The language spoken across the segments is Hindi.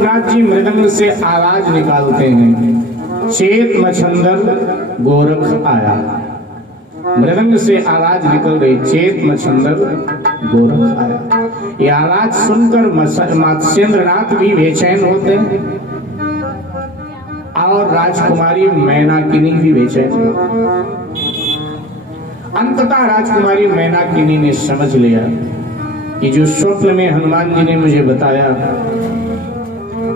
गोरखनाथ जी मृदंग से आवाज निकालते हैं, चेत मछंदर गोरख आया। मृदंग से आवाज निकल रही, चेत मछंदर गोरख आया। ये आवाज सुनकर मत्स्येंद्रनाथ भी बेचैन होते हैं और राजकुमारी मैनाकिनी भी बेचैन होती। अंततः राजकुमारी मैनाकिनी ने समझ लिया कि जो स्वप्न में हनुमान जी ने मुझे बताया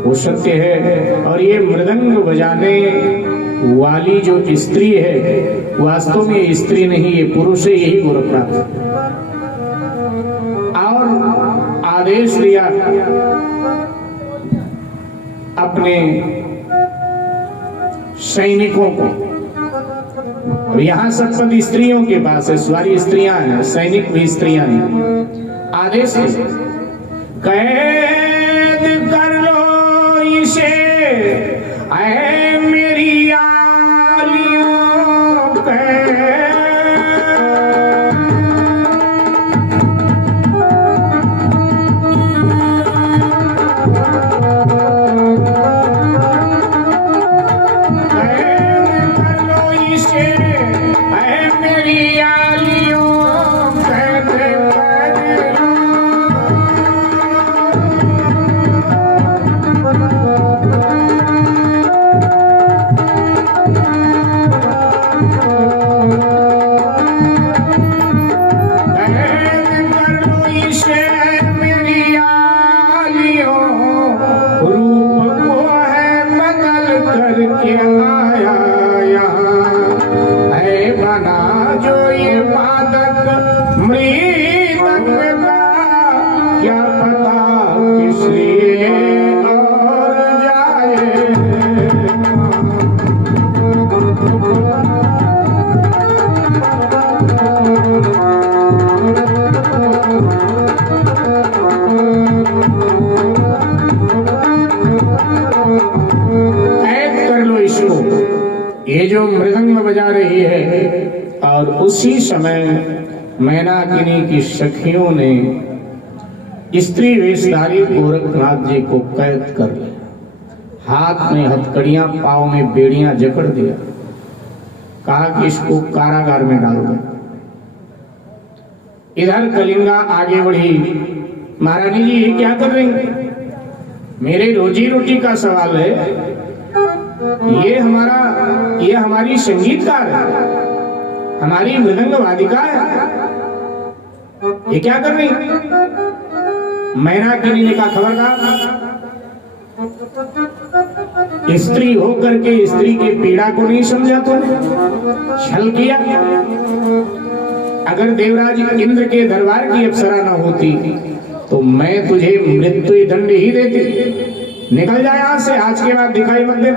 वो सत्य है, और ये मृदंग बजाने वाली जो स्त्री है वास्तव में ये स्त्री नहीं, ये पुरुष है, यही गोरखनाथ। और आदेश दिया अपने सैनिकों को, यहाँ सब स्त्रियों के पास है, सारी स्त्रियां हैं, सैनिक भी स्त्रियां हैं। आदेश कैद कर लो इसे ऐ मेरी आलियों बजा रही है। और उसी समय मैनाकिनी की सखियों ने स्त्री वेशधारी गोरखनाथ जी को कैद कर लिया, हाथ में हथकड़ियां, पांव में बेड़ियां जकड़ दिया, कहा कि इसको कारागार में डाल दो। इधर कलिंगा आगे बढ़ी, महारानी जी ये क्या कर रही हैं? मेरे रोजी रोटी का सवाल है, ये हमारी संगीतकार है, हमारी मृदंग वादिका है, ये क्या कर रही? मैनाकिनी ने कहा खबरदार, स्त्री होकर के स्त्री की पीड़ा को नहीं समझा तूने, छल किया। अगर देवराज इंद्र के दरबार की अप्सरा न होती तो मैं तुझे मृत्यु दंड ही देती। निकल जाए यहां से, आज के बाद दिखाई मत दे।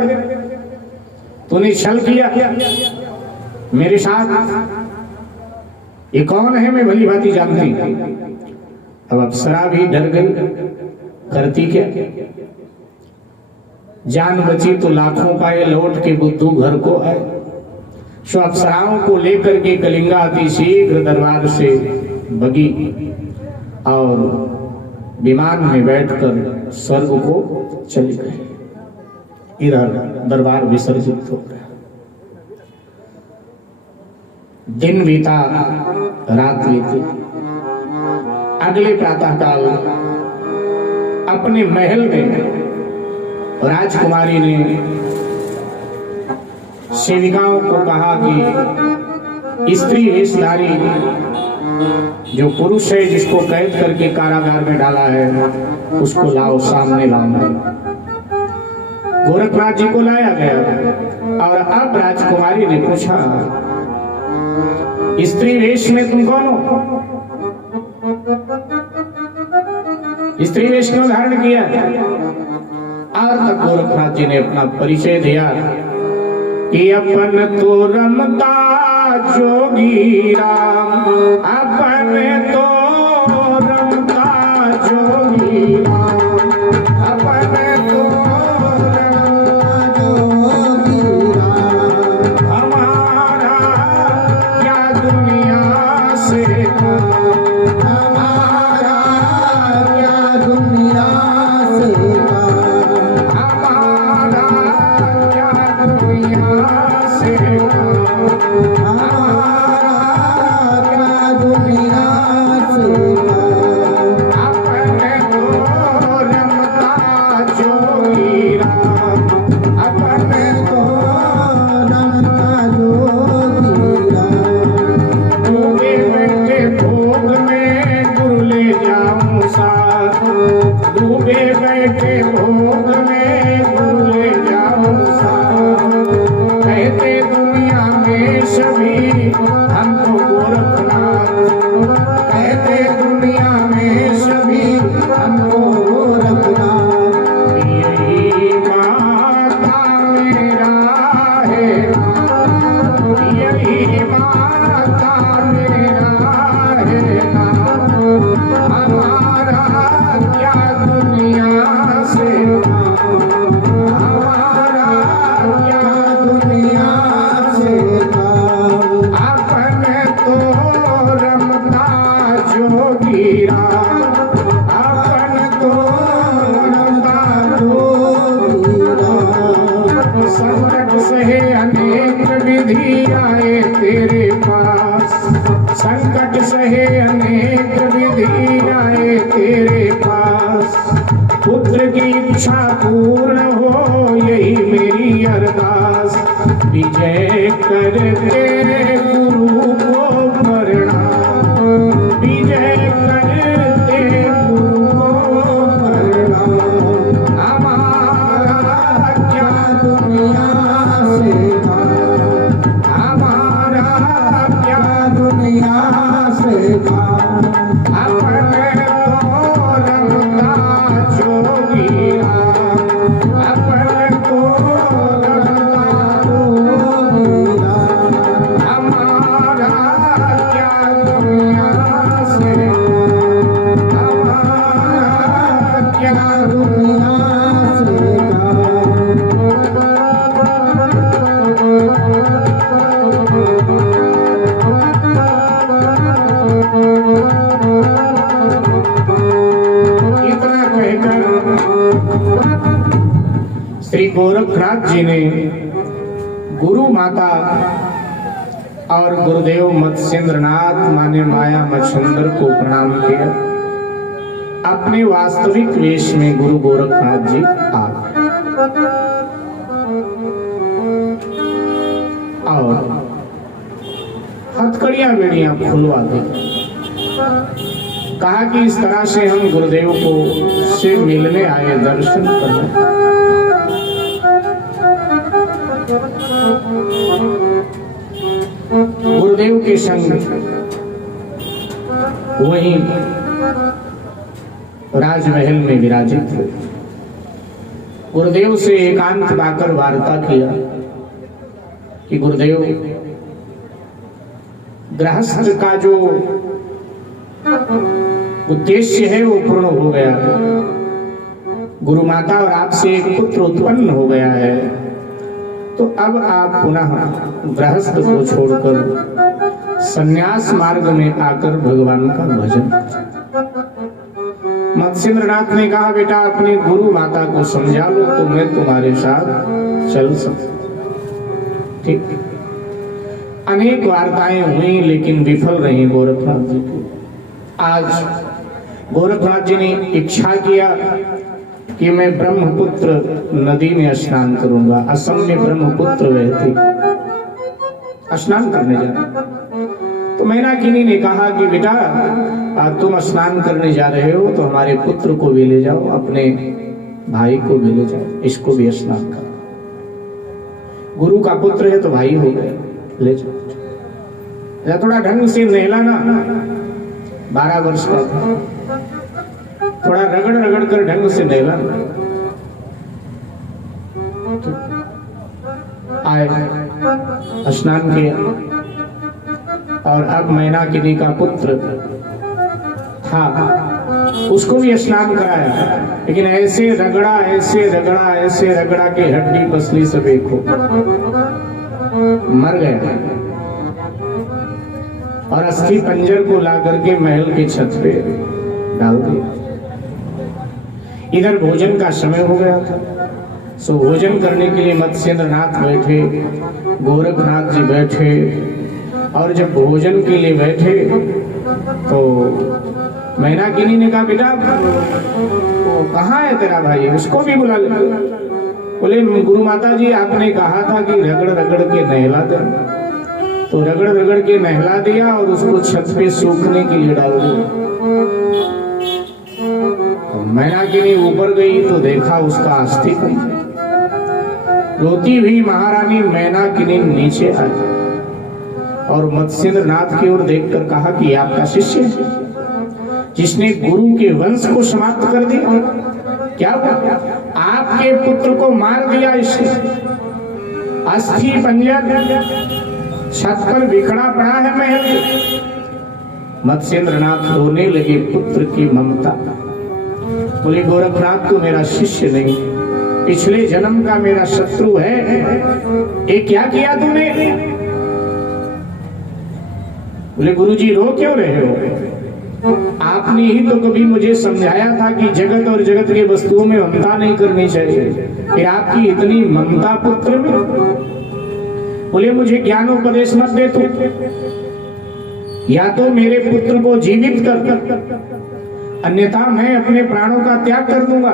तूने छल किया मेरे साथ, ये कौन है मैं भली भांति जानती। अब अप्सरा भी डर गई, करती क्या? जान बची तो लाखों पाए, लौट के बुद्धू घर को आए। सो अप्सराओं को लेकर के कलिंगा अति शीघ्र दरबार से बगी और विमान में बैठकर स्वर्ग को चली गई। इधर दरबार विसर्जित हो गया। दिन बीता, रात बीती। अगले प्रातःकाल अपने महल में राजकुमारी ने सेविकाओं को कहा कि स्त्री वेशधारी जो पुरुष है जिसको कैद करके कारागार में डाला है उसको लाओ, सामने लाओ। गोरखनाथ जी को लाया गया और अब राजकुमारी ने पूछा, स्त्री वेश में तुम कौन हो? स्त्री वेश क्यों धारण किया? और तक गोरखनाथ जी ने अपना परिचय दिया कि अपन तो रमता जोगी राम, अपन तो रमता जोगी राम, अपन तो रमता जोगी राम। हमारा क्या दुनिया से, हमारा क्या दुनिया से संकट सहे अनेक विधि आए तेरे पास, पुत्र की इच्छा पूर्ण हो यही मेरी अरदास, विजय करके गुरु को प्रणाम, विजय करके गुरु को प्रणाम। हमारा क्या दुनिया से दुनिया से अपने तो रमता जोगिया, अपने तो रमता जोगिया, हमारा क्या दुनिया से, हमारा क्या दुनिया से। श्री गोरखनाथ जी ने गुरु माता और गुरुदेव मत्स्येंद्रनाथ माने माया मच्छिंद्र को प्रणाम किया। अपने वास्तविक वेश में गुरु गोरखनाथ जी आ गए और हथकड़ियां बेड़ियां खुलवा दी। कहा कि इस तरह से हम गुरुदेव को से मिलने आए, दर्शन करने। गुरुदेव के संग वहीं राजमहल में विराजित हुए। गुरुदेव से एकांत पाकर वार्ता किया कि गुरुदेव, गृहस्थ का जो उद्देश्य है वो पूर्ण हो गया, गुरु माता और आपसे एक पुत्र उत्पन्न हो गया है, तो अब आप पुनः गृहस्थ को छोड़कर संन्यास मार्ग में आकर भगवान का भजन। मत्स्येंद्रनाथ ने कहा, बेटा अपनी गुरु माता को समझा लो तो मैं तुम्हारे साथ चल सकता। ठीक, अनेक वार्ताएं हुई लेकिन विफल रही गोरखनाथ जी की। आज गोरखनाथ जी ने इच्छा किया कि मैं ब्रह्मपुत्र नदी में स्नान करूंगा। असम में ब्रह्मपुत्र बहती, स्नान करने जाना। तो मैनाकिनी ने कहा कि बेटा तुम स्नान करने जा रहे हो तो हमारे पुत्र को भी ले जाओ, अपने भाई को भी ले जाओ, इसको भी स्नान करो। गुरु का पुत्र है तो भाई हो गए, ले जाओ। थोड़ा ढंग से नहलाना, 12 वर्ष का था, थोड़ा रगड़ रगड़ कर ढंग से नहलाना। आए, स्नान किया और अब मैनाकिनी का पुत्र था, उसको भी स्नान कराया, लेकिन ऐसे रगड़ा ऐसे रगड़ा के हड्डी पसली सब एक हो, मर गया। और अस्थि पंजर को ला करके महल की छत पे डाल दिया। इधर भोजन का समय हो गया था, सो भोजन करने के लिए मत्स्येंद्रनाथ बैठे, गोरखनाथ जी बैठे, और जब भोजन के लिए बैठे तो मैनाकिनी ने कहा बेटा वो कहाँ है तेरा भाई, उसको भी बुला ले। बोले गुरु माता जी आपने कहा था कि रगड़ रगड़ के नहला दे, तो रगड़ रगड़ के नहला दिया और उसको छत पे सूखने के लिए डाल दिया। मैनाकिनी ऊपर गई तो देखा उसका अस्थिकल। रोती हुई महारानी मैनाकिनी नीचे आई और मत्स्येंद्रनाथ की ओर देखकर कहा कि आपका शिष्य है जिसने गुरु के वंश को समाप्त कर दिया, क्या आपके पुत्र को मार दिया, इससे अस्थि पंजर छत पर बिखरा पड़ा है महल। मत्स्येंद्रनाथ रोने लगे पुत्र की ममता। बोले गोरखनाथ तू मेरा शिष्य नहीं, पिछले जन्म का मेरा शत्रु है, ये क्या किया तूने? बोले गुरुजी रो क्यों रहे हो? आपने ही तो कभी मुझे समझाया था कि जगत और जगत की वस्तुओं में ममता नहीं करनी चाहिए, फिर आपकी इतनी ममता पुत्र में। बोले मुझे ज्ञानोपदेश मत दे तू, या तो मेरे पुत्र को जीवित कर, अन्यथा मैं अपने प्राणों का त्याग कर दूंगा।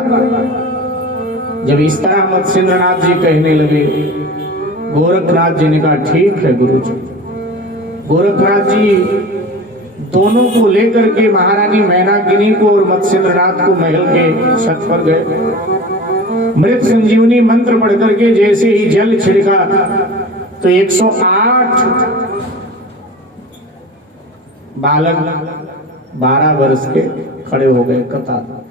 जब इस तरह मत्स्येंद्रनाथ जी कहने लगे, गोरखनाथ जी ने कहा ठीक है गुरुजी। गोरखनाथ जी दोनों को लेकर के महारानी मैनाकिनी को और मत्स्येंद्रनाथ को महल के छत पर गए। मृत संजीवनी मंत्र पढ़ करके जैसे ही जल छिड़का तो 108 बालक 12 वर्ष के खड़े हो गए कतार।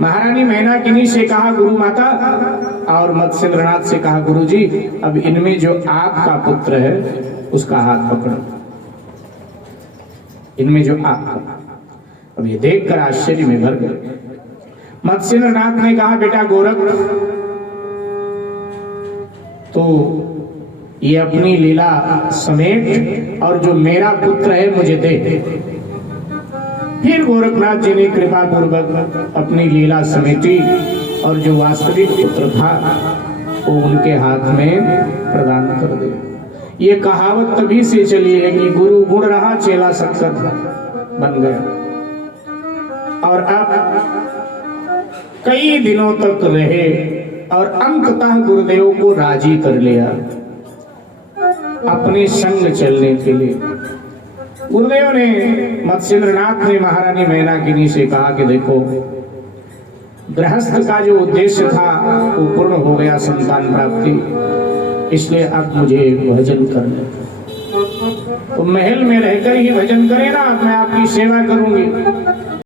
महारानी मैनाकिनी से कहा गुरु माता, और मत्स्येंद्रनाथ से कहा गुरुजी अब इनमें जो आपका पुत्र है उसका हाथ पकड़ो, इनमें जो आपका। अब ये देखकर आश्चर्य में भर गए। मत्स्येंद्रनाथ ने कहा बेटा गोरख तो ये अपनी लीला समेट और जो मेरा पुत्र है मुझे दे। फिर गोरखनाथ जी ने कृपा पूर्वक अपनी लीला समेटी और जो वास्तविक पुत्र था वो उनके हाथ में प्रदान कर दिया। ये कहावत तभी से चली है कि गुरु गुण रहा चेला सत्संग बन गया। और अब कई दिनों तक रहे और अंततः गुरुदेव को राजी कर लिया अपने संग चलने के लिए। गुरुदेव ने मत्स्येंद्रनाथ ने महारानी मैनाकिनी से कहा कि देखो गृहस्थ का जो उद्देश्य था वो पूर्ण हो गया, संतान प्राप्ति, इसलिए अब मुझे भजन करने तो महल में रहकर ही भजन करे ना, मैं आपकी सेवा करूंगी।